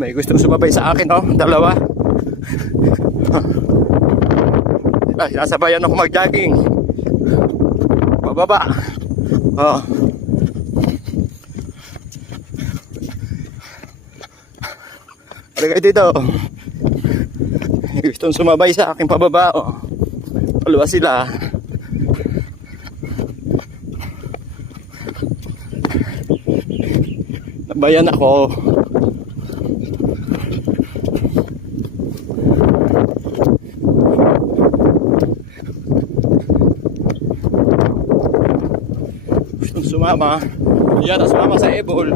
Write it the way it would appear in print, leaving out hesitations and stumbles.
May gustong sumabay sa akin, oh, dalawa. Ay, nasabayan ako mag-jogging. Pababa. Oh. Halika dito. May gustong sumabay sa akin pababa, oh. Dalawa sila. Nabayan ako. Gustong sumama. Yan, sumama sa ebol.